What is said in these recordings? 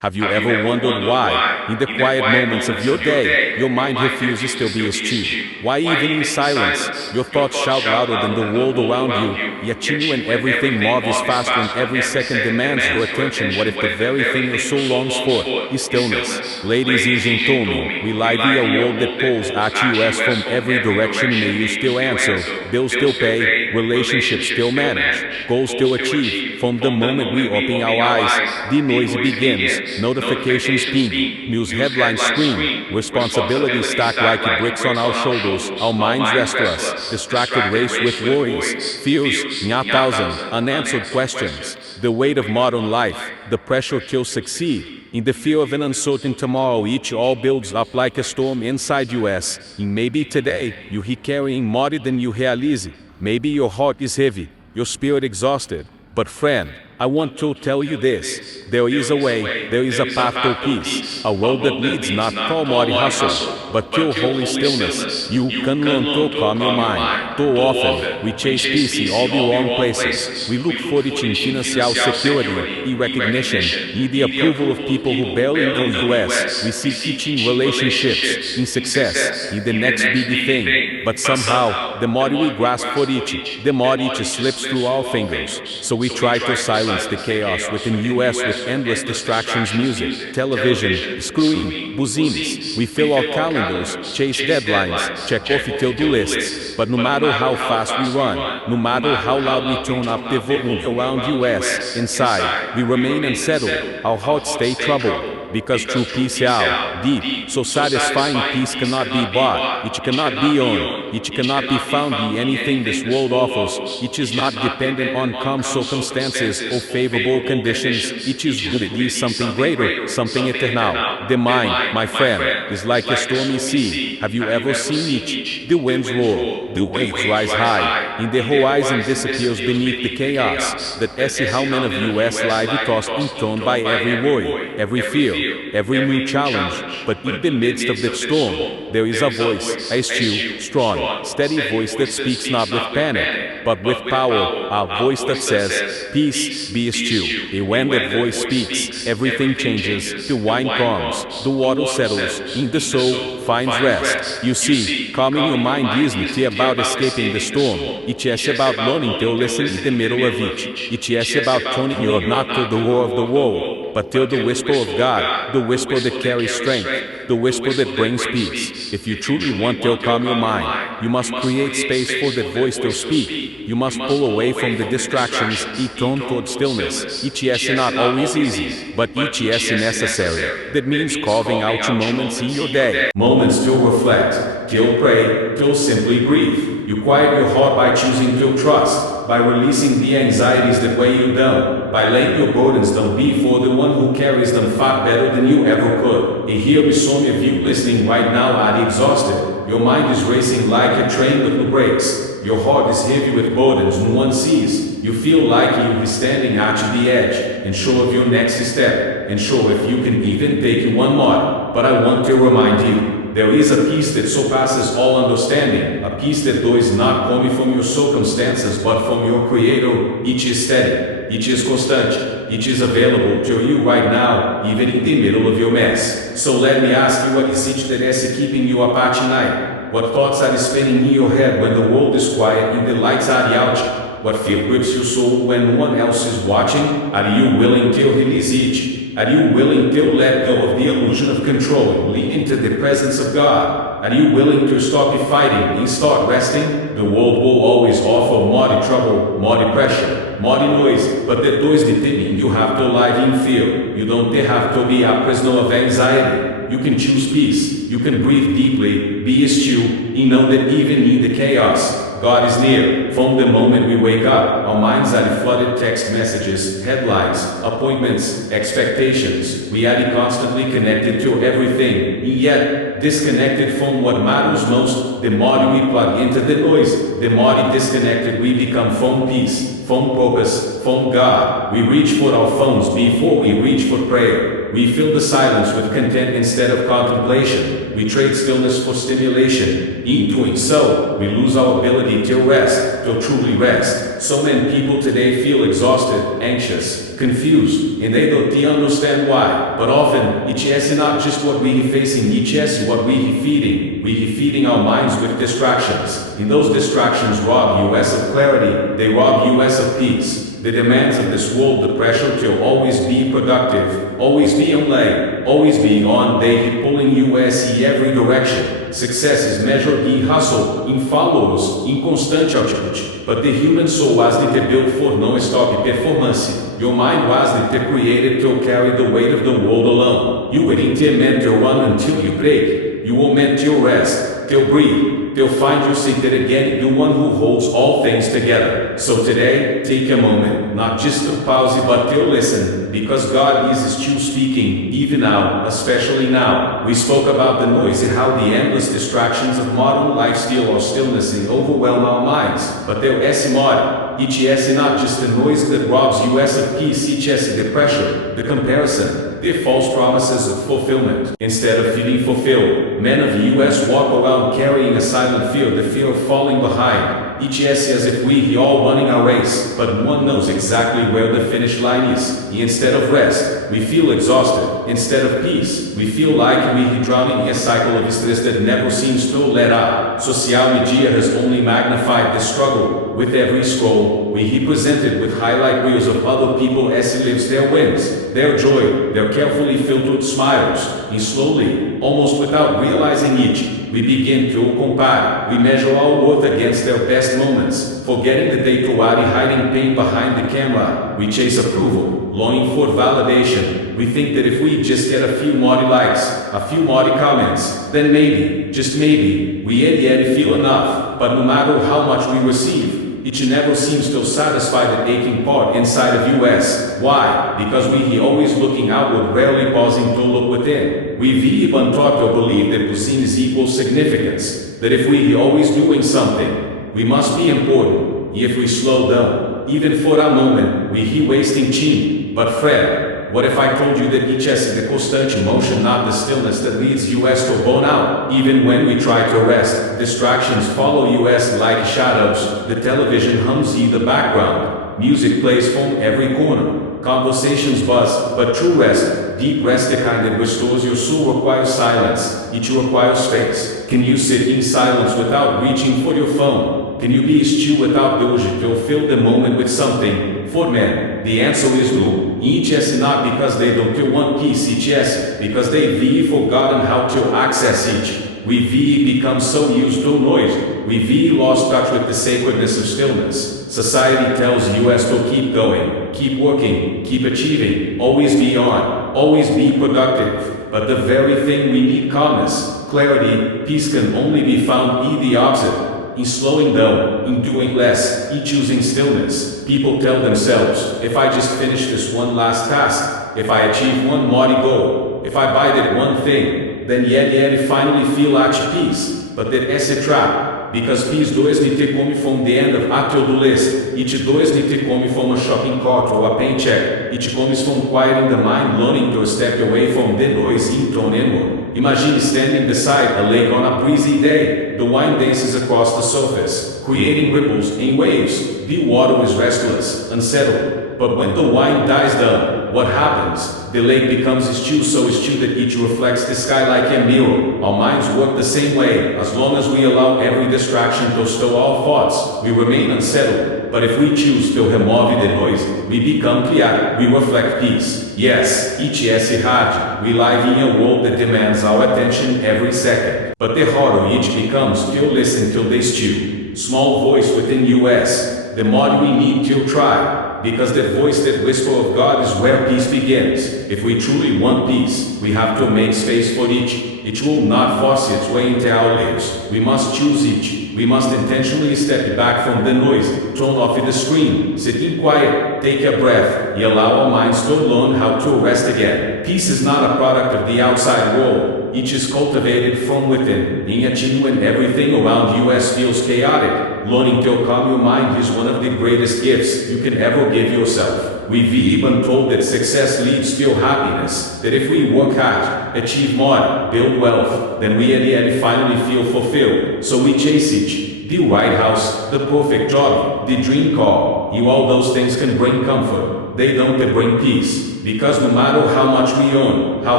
Have you ever wondered why, in the quiet moments of your day, your mind refuses to be still? Why even in silence, your thoughts shout louder than the world around you, yet you and everything moves faster and every second demands your attention? What if the very thing your soul longs for is stillness? Ladies and gentlemen, we live in a world that pulls at us from every direction. May you still answer, bills still pay, relationships still manage, goals still achieve. From the moment we open our eyes, the noise begins. Notifications ping, news headlines scream, responsibilities stack like bricks on our shoulders, our minds restless, distracted race with worries, fears, and 1,000 unanswered questions. The weight of modern life, the pressure to succeed, in the fear of an uncertain tomorrow, each all builds up like a storm inside us. And maybe today, you are carrying more than you realize. Maybe your heart is heavy, your spirit exhausted. But friend, I want to tell you this, there is a way, there is a path to peace, a road that leads not to more hustle, but to holy stillness. You can learn to calm your mind. Too often, we chase peace in all the wrong places. We look for it in financial security, in recognition, in the approval of people who barely know us. We seek it in relationships, in success, in the next big thing. But somehow, the more we grasp for it, the more it slips through our fingers. So we try to silence the chaos within us with endless distractions, music, television, screen, buzzines. We fill our calendars, chase deadlines, check off to-do lists. But no matter how fast we run, no matter how loud we turn up the volume around us, inside, we remain unsettled, our hearts stay troubled. Because true peace is deep, so satisfying peace cannot be bought, it cannot be owned, it cannot be found in anything this world offers. It is not dependent on calm circumstances or favorable conditions. It is rooted in something greater, something eternal. The mind, my friend, is like a stormy sea. Have you ever seen it? The winds roar, the waves rise high, and the horizon disappears beneath the chaos. That is how many of us live tossed and torn by every worry, every fear, every new challenge. But in the midst of that storm, there is a voice, a still, strong, steady voice that speaks not with panic, but with power, a voice that says, peace, be still. And when that voice speaks, everything changes, the wine calms, the water settles, and the soul finds rest. You see, calming your mind isn't about escaping the storm, it is about learning to listen in the middle of it. It is about turning your ear not to the roar of the world, but to the whisper of God, the whisper that carries strength, the whisper that brings peace. If you truly want to calm your mind, you must create space for that voice to speak. You must pull away from the distractions and turn toward stillness. It is not always easy, but it is necessary. That means carving out moments in your day. Moments to reflect, to pray, to simply breathe. You quiet your heart by choosing to trust, by releasing the anxieties that weigh you down, by laying your burdens down before the one who carries them far better than you ever could. And here is some of you listening right now are exhausted. Your mind is racing like a train with no brakes. Your heart is heavy with burdens no one sees. You feel like you are standing at the edge, unsure of your next step, unsure if you can even take one more. But I want to remind you, there is a peace that surpasses all understanding, a peace that does not come from your circumstances but from your Creator. It is steady, it is constant, it is available to you right now, even in the middle of your mess. So let me ask you, what is it that is keeping you up at night? What thoughts are spinning in your head when the world is quiet and the lights are out? What fear grips your soul when no one else is watching? Are you willing to release each? Are you willing to let go of the illusion of control and lean into the presence of God? Are you willing to stop fighting and start resting? The world will always offer more trouble, more depression, more noise, but that does the thing. You have to live in fear. You don't have to be a prisoner of anxiety. You can choose peace. You can breathe deeply, be still, and know that even in the chaos, God is near. From the moment we wake up, our minds are flooded text messages, headlines, appointments, expectations. We are constantly connected to everything, and yet disconnected from what matters most. The more we plug into the noise, the more disconnected we become from peace, from purpose, from God. We reach for our phones before we reach for prayer. We fill the silence with content instead of contemplation. We trade stillness for stimulation. In doing so, we lose our ability to rest, to truly rest. So many people today feel exhausted, anxious, confused, and they don't understand why. But often, it's not just what we are facing, it's what we are feeding. We are feeding our minds with distractions. And those distractions rob us of clarity. They rob us of peace. The demands of this world, the pressure to always be productive, always be on lay, always be on, they keep pulling us in every direction. Success is measured in hustle, in followers, in constante output. But the human soul was built for non-stop performance. Your mind was created to carry the weight of the world alone. You weren't meant to run until you break. You were meant to rest, to breathe. They'll find you seated again, the one who holds all things together. So today, take a moment, not just to pause but to listen, because God is still speaking, even now, especially now. We spoke about the noise and how the endless distractions of modern life steal our stillness and overwhelm our minds. But there is more. It's not just the noise that robs us of peace, it's the pressure, the comparison, the false promises of fulfillment. Instead of feeling fulfilled, men of us walk around carrying a silent fear, the fear of falling behind. It's as if we are all running a race, but one knows exactly where the finish line is. Instead of rest, we feel exhausted. Instead of peace, we feel like we are drowning in a cycle of stress that never seems to let up. Social media has only magnified this struggle. With every scroll, we are presented with highlight reels of other people as lives their wins, their joy, their carefully filtered smiles. And slowly, almost without realizing it, we begin to compare. We measure our worth against their best moments, forgetting that they are hiding pain behind the camera. We chase approval, longing for validation. We think that if we just get a few more likes, a few more comments, then maybe, just maybe, we yet feel enough. But no matter how much we receive, it never seems to satisfy the aching part inside of us. Why? Because we are always looking outward, rarely pausing to look within. We have been taught to believe that perceives equals significance, that if we are always doing something, we must be important. If we slow down, even for a moment, we are wasting time. But Fred, what if I told you that it's the constant motion, not the stillness, that leads us to burnout? Even when we try to rest, distractions follow us like shadows. The television hums in the background. Music plays from every corner. Conversations buzz, but true rest, deep rest, the kind that restores your soul, requires silence. It requires space. Can you sit in silence without reaching for your phone? Can you be still without urge to fill the moment with something? For men, the answer is no. It's not because they don't want peace, it's because they've forgotten how to access it. We've become so used to noise. We've lost touch with the sacredness of stillness. Society tells us to keep going, keep working, keep achieving, always be on, always be productive. But the very thing we need, calmness, clarity, peace, can only be found in the opposite. In slowing down, in doing less, in choosing stillness. People tell themselves, if I just finish this one last task, if I achieve one mighty goal, if I buy that one thing, then yet finally feel at peace. But that is a trap, because peace doesn't come from the end of a to-do list. It doesn't come from a shopping cart or a paycheck. It comes from quieting the mind, learning to step away from the noise and turn inward. Imagine standing beside a lake on a breezy day. The wind dances across the surface, creating ripples and waves. The water is restless, unsettled. But when the wind dies down, what happens? The lake becomes still, so still that it reflects the sky like a mirror. Our minds work the same way. As long as we allow every distraction to steal our thoughts, we remain unsettled. But if we choose to remove the noise, we become clear. We reflect peace. Yes, it is hard. We live in a world that demands our attention every second. But the harder each becomes to listen to this still, small voice within us, the more we need to try. Because that voice, that whisper of God, is where peace begins. If we truly want peace, we have to make space for it. It will not force its way into our lives. We must choose it. We must intentionally step back from the noise, turn off the screen, sit in quiet, take a breath, and allow our minds to learn how to rest again. Peace is not a product of the outside world. It is cultivated from within. In a time when everything around us feels chaotic, learning to calm your mind is one of the greatest gifts you can ever give yourself. We've even told that success leads to happiness, that if we work hard, achieve more, build wealth, then we at the end finally feel fulfilled. So we chase each, the right house, the perfect job, the dream car. All those things can bring comfort. They don't bring peace. Because no matter how much we own, how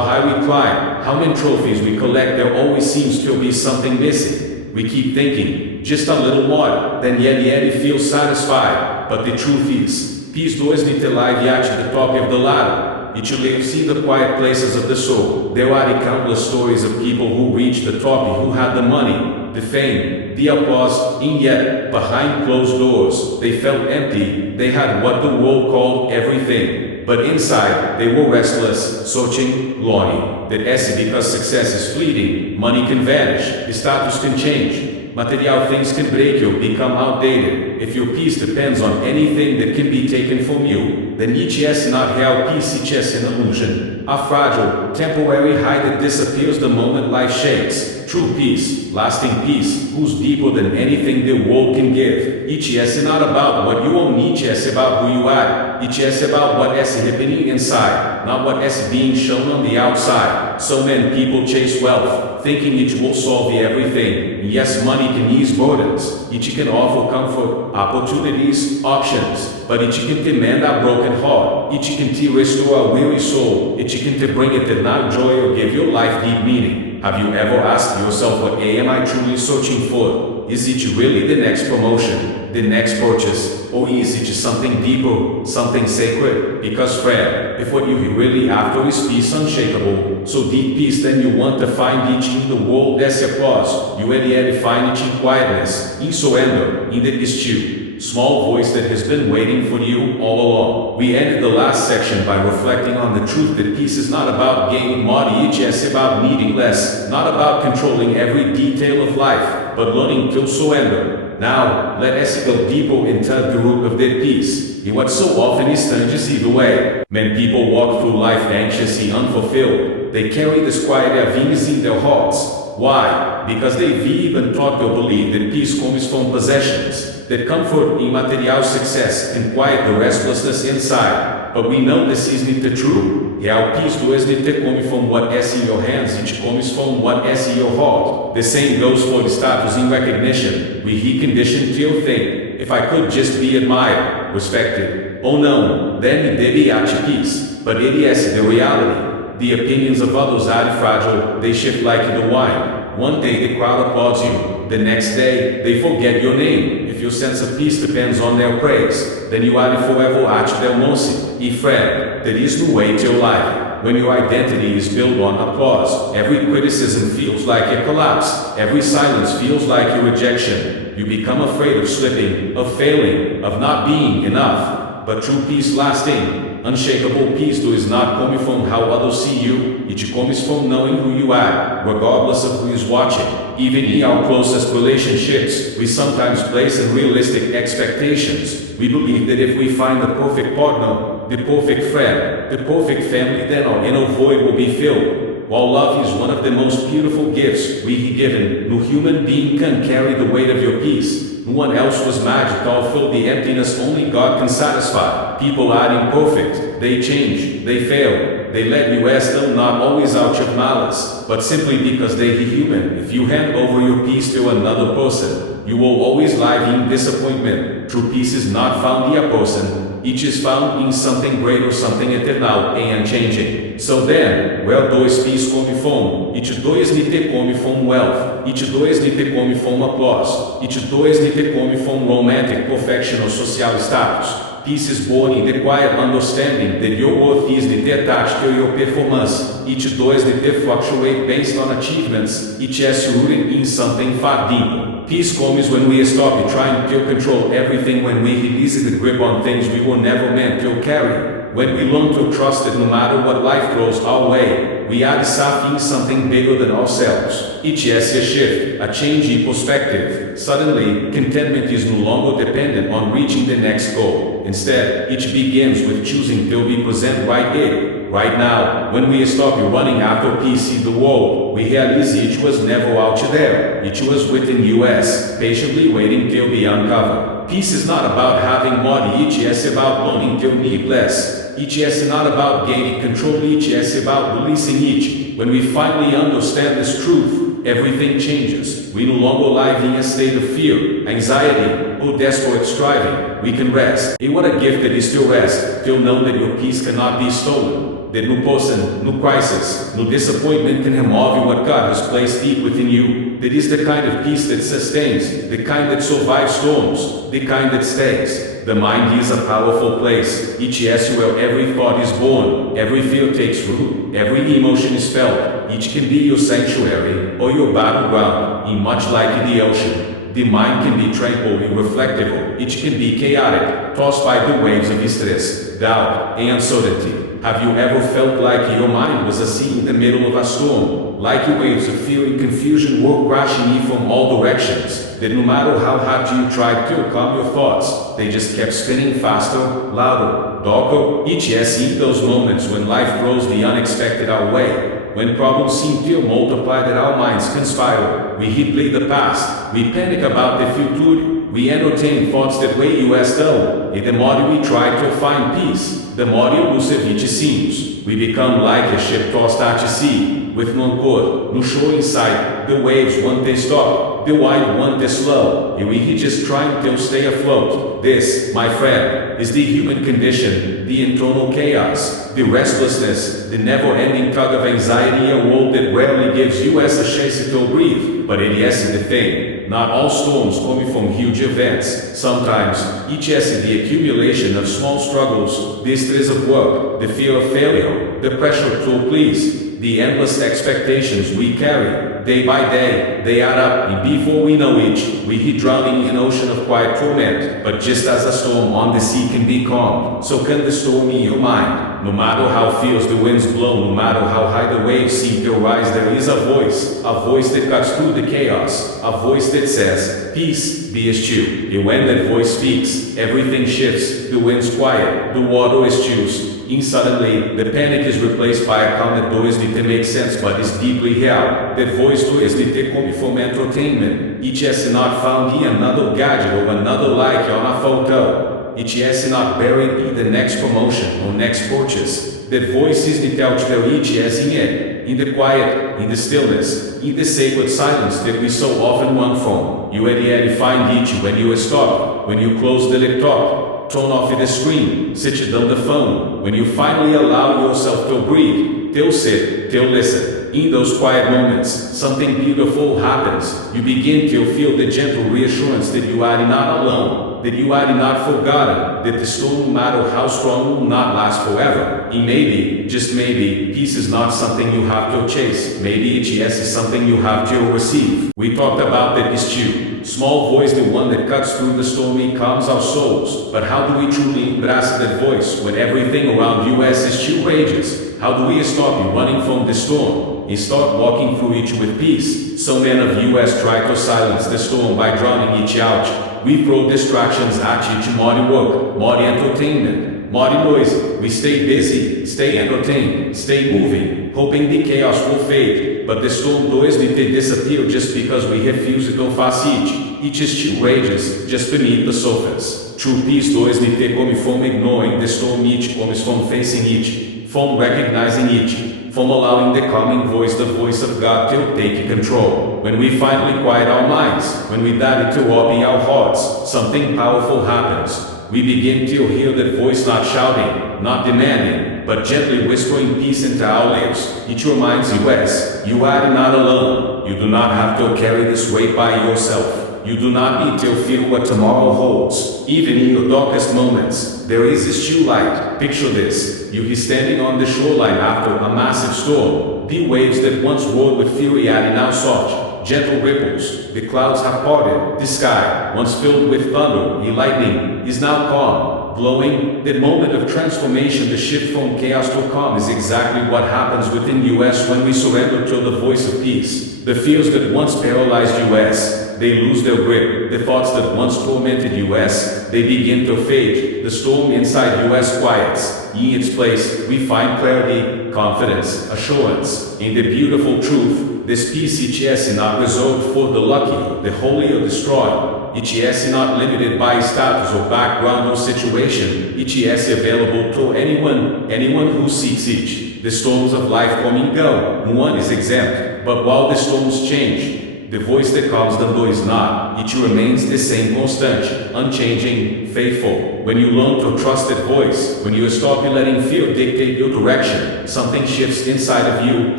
high we climb, how many trophies we collect, there always seems to be something missing. We keep thinking, just a little more, then yet it feels satisfied. But the truth is, peace does not lie at the top of the ladder. It should live see the quiet places of the soul. There are the countless stories of people who reached the top, who had the money, the fame, the applause, and yet, behind closed doors, they felt empty. They had what the world called everything. But inside, they were restless, searching, longing. That is because success is fleeting, money can vanish, the status can change, material things can break you, become outdated. If your peace depends on anything that can be taken from you, then it is not real peace, it is an illusion, a fragile, temporary high that disappears the moment life shakes. True peace, lasting peace, who's deeper than anything the world can give. It is not about what you own, it is about who you are. It is about what is happening inside, not what is being shown on the outside. So many people chase wealth, thinking it will solve everything. Yes, money can ease burdens, it can offer comfort, opportunities, options, but it can demand a broken heart, it can restore a weary soul, it can bring it to not joy or give your life deep meaning. Have you ever asked yourself, what am I truly searching for? Is it really the next promotion, the next purchase, or is it just something deeper, something sacred? Because friend, if what you really after is peace unshakable, so deep peace then you want to find each in the world as your cause, you at the end find each in quietness, in surrender, in the dispute. Small voice that has been waiting for you all along. We ended the last section by reflecting on the truth that peace is not about gaining money, it's just about needing less, not about controlling every detail of life, but learning to surrender. Now, let us go deeper into the root of that peace. And what so often is stands either way. Many people walk through life anxious and unfulfilled. They carry this quiet heaviness in their hearts. Why? Because they've even taught to believe that peace comes from possessions, that comfort in material success can quiet the restlessness inside. But we know this isn't the truth. Real peace doesn't come from what is in your hands, it comes from what is in your heart. The same goes for the status in recognition. We recondition till think, if I could just be admired, respected, oh no, then they'd be at peace. But it is the reality. The opinions of others are fragile, they shift like the wind. One day the crowd applauds you, the next day they forget your name. If your sense of peace depends on their praise, then you are forever at their mercy. Friend, there is no way to life. When your identity is built on applause, every criticism feels like a collapse, every silence feels like a rejection. You become afraid of slipping, of failing, of not being enough. But true peace lasting, unshakable peace is not coming from how others see you, it comes from knowing who you are, regardless of who is watching. Even in our closest relationships, we sometimes place unrealistic expectations. We believe that if we find the perfect partner, the perfect friend, the perfect family, then our inner void will be filled. While love is one of the most beautiful gifts we given, no human being can carry the weight of your peace. No one else was magic, all fill the emptiness only God can satisfy. People are imperfect, they change, they fail, they let you ask them not always out of malice, but simply because they are human. If you hand over your peace to another person, you will always live in disappointment. True peace is not found in a person, it is found in something greater, something eternal and unchanging. So then, where does peace come from? It does not come from wealth, it does not come from applause, it does not come from romantic perfection or social status. Peace is born in the quiet understanding that your worth is not attached to your performance, it does not fluctuate based on achievements, it is rooted in something far deeper. Peace comes when we stop trying to control everything, when we release the grip on things we were never meant to carry. When we learn to trust that no matter what life throws our way, we are deciding something bigger than ourselves. It is a shift, a change in perspective. Suddenly, contentment is no longer dependent on reaching the next goal. Instead, each begins with choosing to be present right here, right now. When we stop running after peace in the world, we realize it was never out there. It was within us, patiently waiting till be uncovered. Peace is not about having more, it is about learning to need less. It is not about gaining control, it is about releasing each. When we finally understand this truth, everything changes. We no longer live in a state of fear, anxiety, or desperate striving. We can rest. And what a gift it is to rest, to know that your peace cannot be stolen, that no person, no crisis, no disappointment can remove what God has placed deep within you. That is the kind of peace that sustains, the kind that survives storms, the kind that stays. The mind is a powerful place. It is where every thought is born, every fear takes root, every emotion is felt. Each can be your sanctuary or your battleground, in much like the ocean. The mind can be tranquil and reflective. Each can be chaotic, tossed by the waves of stress, doubt, and uncertainty. Have you ever felt like your mind was a sea in the middle of a storm? Like waves of fear and confusion were crashing in from all directions, that no matter how hard you tried to calm your thoughts, they just kept spinning faster, louder, darker. Each has seen those moments when life throws the unexpected our way. When problems seem to multiply, that our minds conspire. We replay the past, we panic about the future, we entertain thoughts that weigh us down. And the more we try to find peace, the more elusive it seems. We become like a ship tossed out to sea, with no port, no shore in sight. The waves want to stop, the wind want to slow, and we just trying to stay afloat. This, my friend, is the human condition, the internal chaos, the restlessness, the never-ending tug of anxiety, a world that rarely gives us a chance to breathe. But it is the thing. Not all storms come from huge events. Sometimes, each is the accumulation of small struggles, the stress of work, the fear of failure, the pressure to please, the endless expectations we carry. Day by day, they add up, and before we know it, we hit drowning in an ocean of quiet torment. But just as a storm on the sea can be calm, so can the storm in your mind. No matter how fierce the winds blow, no matter how high the waves seem to rise, there is a voice that cuts through the chaos, a voice that says, peace, be still. And when that voice speaks, everything shifts, the wind's quiet, the water is choose. And suddenly, the panic is replaced by a calm that does not make sense but is deeply real. That voice does not come from entertainment. It is not found in another gadget or another like on a photo. It is not buried in the next promotion or next purchase. That voice is the couch that it is in the quiet, in the stillness, in the sacred silence that we so often run from. You already find it when you stop, when you close the laptop, turn off the screen, sit down the phone, when you finally allow yourself to breathe, till sit, till listen. In those quiet moments, something beautiful happens. You begin to feel the gentle reassurance that you are not alone, that you are not forgotten, that the storm, no matter how strong, will not last forever. And maybe, just maybe, peace is not something you have to chase. Maybe it is something you have to receive. We talked about that issue. Small voice, the one that cuts through the stormy, calms our souls. But how do we truly embrace that voice when everything around us is too rages? How do we stop running from the storm and start walking through it with peace? So many of us try to silence the storm by drowning it out. We throw distractions at it, more work, more entertainment, more noise. We stay busy, stay entertained, stay moving, hoping the chaos will fade. But the storm does not disappear just because we refuse to face it. It is too rages, just beneath the surface. True peace does not come from ignoring the storm, it comes from facing it, from recognizing it, from allowing the calming voice, the voice of God, to take control. When we finally quiet our minds, when we dare to open our hearts, something powerful happens. We begin to hear that voice not shouting, not demanding, but gently whispering peace into our lips. It reminds us, you are not alone. You do not have to carry this weight by yourself. You do not need to fear what tomorrow holds. Even in your darkest moments, there is this true light. Picture this. You are standing on the shoreline after a massive storm. The waves that once roared with fury are now soft, gentle ripples. The clouds have parted. The sky, once filled with thunder and lightning, is now calm, glowing. The moment of transformation, the shift from chaos to calm, is exactly what happens within us when we surrender to the voice of peace. The fears that once paralyzed us, they lose their grip. The thoughts that once tormented us, they begin to fade. The storm inside us quiets. In its place, we find clarity, confidence, assurance. In the beautiful truth, this peace is not reserved for the lucky, the holy, or the strong. It is not limited by status or background or situation. It is available to anyone who seeks it. The storms of life come and go. No one is exempt. But while the storms change, the voice that calms them is not. It remains the same, constant, unchanging, faithful. When you learn to trust that voice, when you stop letting fear dictate your direction, something shifts inside of you.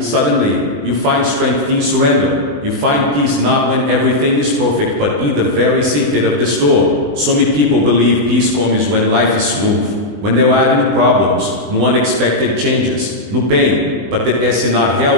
Suddenly, you find strength in surrender. You find peace not when everything is perfect, but in the very seat of the storm. So many people believe peace comes when life is smooth, when there are no problems, no unexpected changes, no pain. But that is not how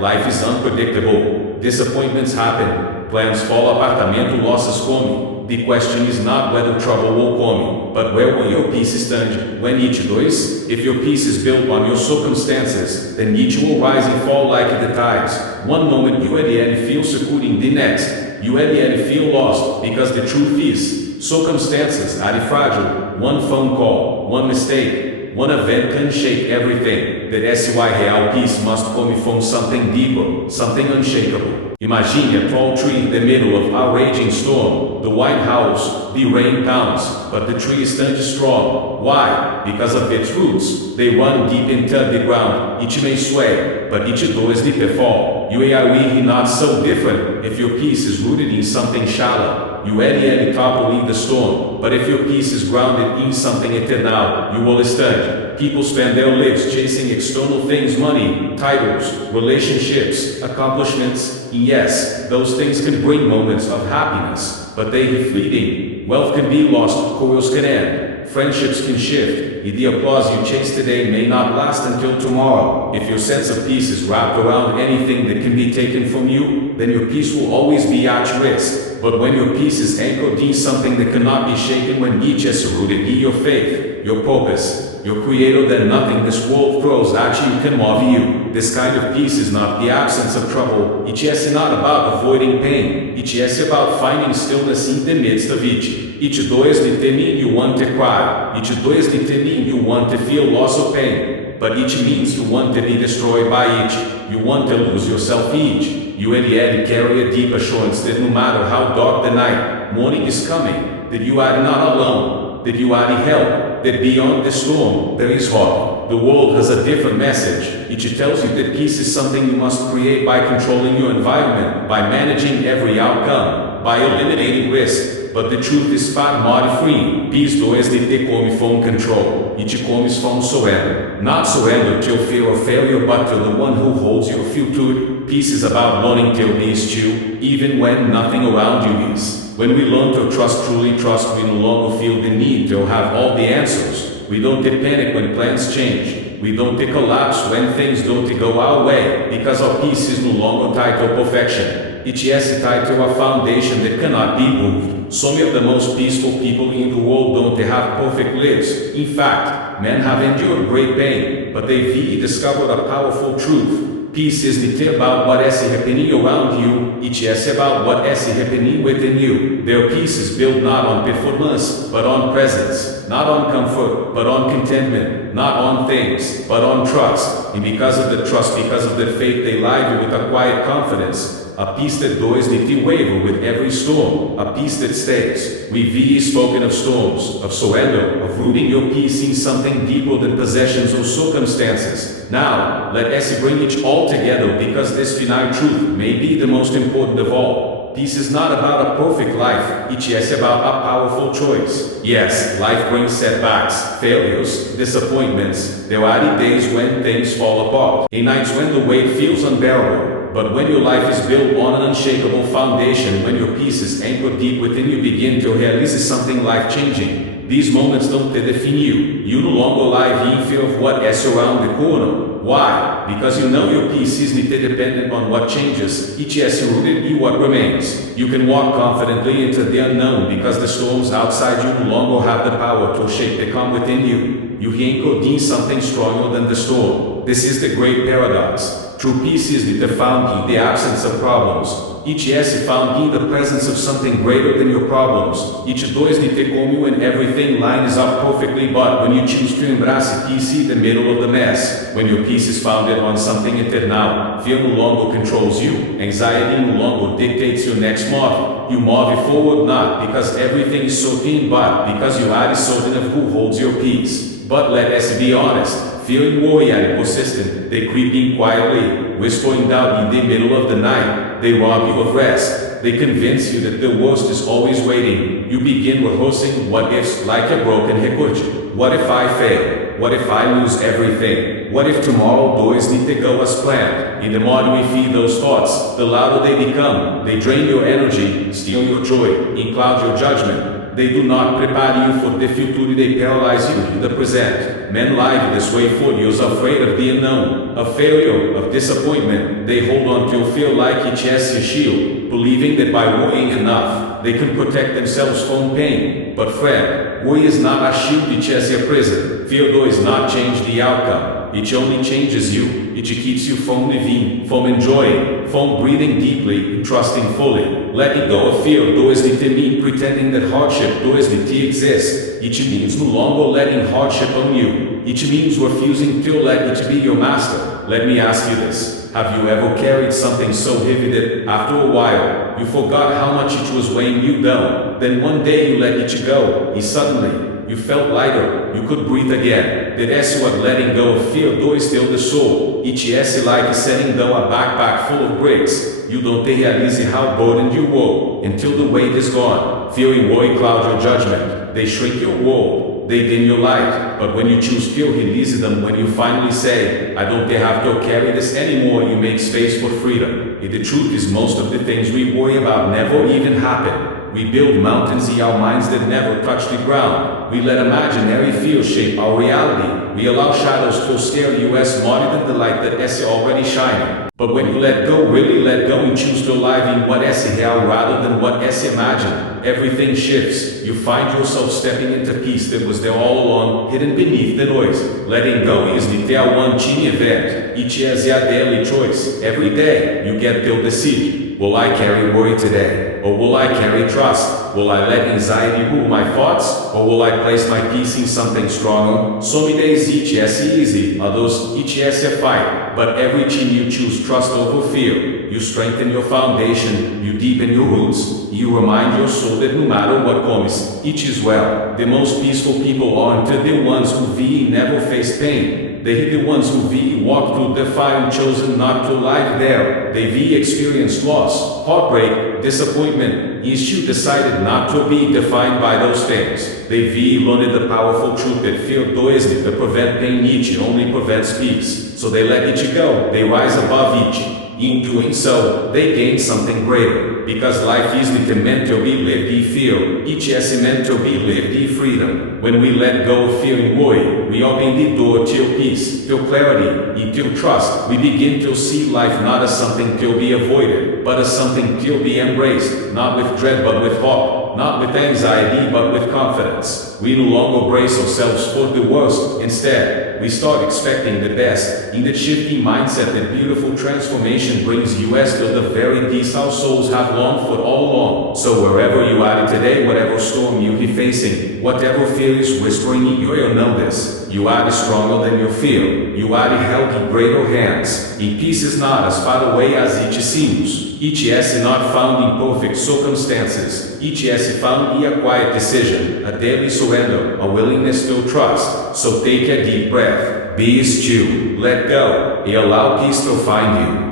life is unpredictable. Disappointments happen, plans fall apart, losses come. The question is not whether trouble will come, but where will your peace stand when each does? If your peace is built on your circumstances, then each will rise and fall like the tides. One moment you at the end feel secure, in the next, you at the end feel lost, because the truth is, circumstances are fragile. One phone call, one mistake, one event can shake everything. That is why real peace must come from something deeper, something unshakable. Imagine a tall tree in the middle of a raging storm. The wind howls, the rain pounds, but the tree stands strong. Why? Because of its roots. They run deep into the ground. Each may sway, but each does deep fall. You are not so different if your peace is rooted in something shallow. You are topple in the storm, but if your peace is grounded in something eternal, you will stand. People spend their lives chasing external things, money, titles, relationships, accomplishments. Yes, those things can bring moments of happiness, but they are fleeting. Wealth can be lost, careers can end, friendships can shift. The applause you chase today may not last until tomorrow. If your sense of peace is wrapped around anything that can be taken from you, then your peace will always be at risk. But when your peace is anchored in something that cannot be shaken, when each is rooted in your faith, your purpose, your creator, then nothing this world throws at you can move you. This kind of peace is not the absence of trouble. It is not about avoiding pain. It is about finding stillness in the midst of it. It does not mean you want to cry. It does not mean you want to feel loss or pain. But it means you want to be destroyed by it. You want to lose yourself each. You and yet carry a deep assurance that no matter how dark the night, morning is coming, that you are not alone, that you are the help, that beyond the storm there is hope. The world has a different message. It tells you that peace is something you must create by controlling your environment, by managing every outcome, by eliminating risk. But the truth is far more free. Peace does not come from control. It comes from surrender. Not surrender to fear of failure, but to the one who holds your future. Peace is about learning to be still, even when nothing around you is. When we learn to trust, truly trust, we no longer feel the need to have all the answers. We don't panic when plans change. We don't collapse when things don't go our way, because our peace is no longer tied to perfection. It is tied to a foundation that cannot be moved. Some of the most peaceful people in the world don't have perfect lives. In fact, men have endured great pain, but they've discovered a powerful truth. Peace is not about what is happening around you, it is about what is happening within you. Their peace is built not on performance, but on presence, not on comfort, but on contentment, not on things, but on trust. And because of the trust, because of the faith, they live with a quiet confidence. A peace that does not waver with every storm, a peace that stays. We've spoken of storms, of surrender, of rooting your peace in something deeper than possessions or circumstances. Now, let us bring it all together, because this finite truth may be the most important of all. Peace is not about a perfect life, it is about a powerful choice. Yes, life brings setbacks, failures, disappointments. There are the days when things fall apart, and nights when the weight feels unbearable. But when your life is built on an unshakable foundation, when your peace is anchored deep within you, begin to realize something life-changing. These moments don't define you. You no longer live in fear of what is around the corner. Why? Because you know your peace isn't dependent on what changes, each is rooted in what remains. You can walk confidently into the unknown because the storms outside you no longer have the power to shake the calm within you. You anchor in something stronger than the storm. This is the great paradox. True peace is found in the absence of problems. Each is found in the presence of something greater than your problems. Each dois te como when everything lines up perfectly, but when you choose to embrace peace in the middle of the mess, when your peace is founded on something eternal, fear no longer controls you, anxiety no longer dictates your next move. You move forward not because everything is certain, but because you are certain of who holds your peace. But let us be honest, fear and worry are persistent. They creep in quietly, whispering doubt in the middle of the night. They rob you of rest. They convince you that the worst is always waiting. You begin rehearsing what ifs like a broken record. What if I fail? What if I lose everything? What if tomorrow doors need to go as planned? In the more we feed those thoughts, the louder they become. They drain your energy, steal your joy, and cloud your judgment. They do not prepare you for the future, they paralyze you in the present. Men live this way for years, afraid of the unknown, of failure, of disappointment. They hold on to feel like each has a shield, believing that by worrying enough, they can protect themselves from pain. But friend, worry is not a shield, each has a prison. Fear does not change the outcome, it only changes you. It keeps you from living, from enjoying, from breathing deeply, and trusting fully. Letting go of fear does not mean pretending that hardship does not exist. It means no longer letting hardship own you. It means refusing to let it be your master. Let me ask you this. Have you ever carried something so heavy that, after a while, you forgot how much it was weighing you down? Then one day you let it go, and suddenly, you felt lighter, you could breathe again. That is what letting go of fear does to the soul. It is like setting down a backpack full of bricks. You don't realize how burdened you were until the weight is gone. Fear and worry cloud your judgment. They shrink your world. They dim your light. But when you choose fear, release them. When you finally say, I don't have to carry this anymore, you make space for freedom. And the truth is most of the things we worry about never even happen. We build mountains in our minds that never touch the ground. We let imaginary fears shape our reality. We allow shadows to scare you as more than the light that is already shining. But when you let go, really let go, and choose to live in what is real rather than what is imagined, everything shifts. You find yourself stepping into peace that was there all along, hidden beneath the noise. Letting go is the one tiny event. Each is your daily choice. Every day, you get to decide. Will I carry worry today? Or will I carry trust? Will I let anxiety rule my thoughts? Or will I place my peace in something stronger? Some days each is easy, others each is a fight. But every time you choose trust over fear, you strengthen your foundation, you deepen your roots, you remind your soul that no matter what comes, each is well. The most peaceful people aren't the ones who never faced pain. They are the ones who walked through the fire and chosen not to live there. They experienced loss, heartbreak, disappointment. You decided not to be defined by those things. They learned the powerful truth that fear doesn't prevent pain, each only prevents peace. So they let each go. They rise above each. In doing so, they gain something greater. Because life isn't meant to be lived in fear, each is meant to be lived in freedom. When we let go of fear and worry, we open the door to peace, to clarity, and to trust. We begin to see life not as something to be avoided, but as something to be embraced, not with dread but with hope, not with anxiety but with confidence. We no longer brace ourselves for the worst. Instead, we start expecting the best. In that shifting mindset, that beautiful transformation brings us to the very peace our souls have longed for all along. So wherever you are today, whatever storm you be facing, whatever fear is whispering in your ear, know this. You are stronger than your fear. You are held in greater hands. And peace is not as far away as it seems. Each is not found in perfect circumstances. Each is found in a quiet decision, a daily surrender, a willingness to trust. So take a deep breath, be still, let go, and allow peace to find you.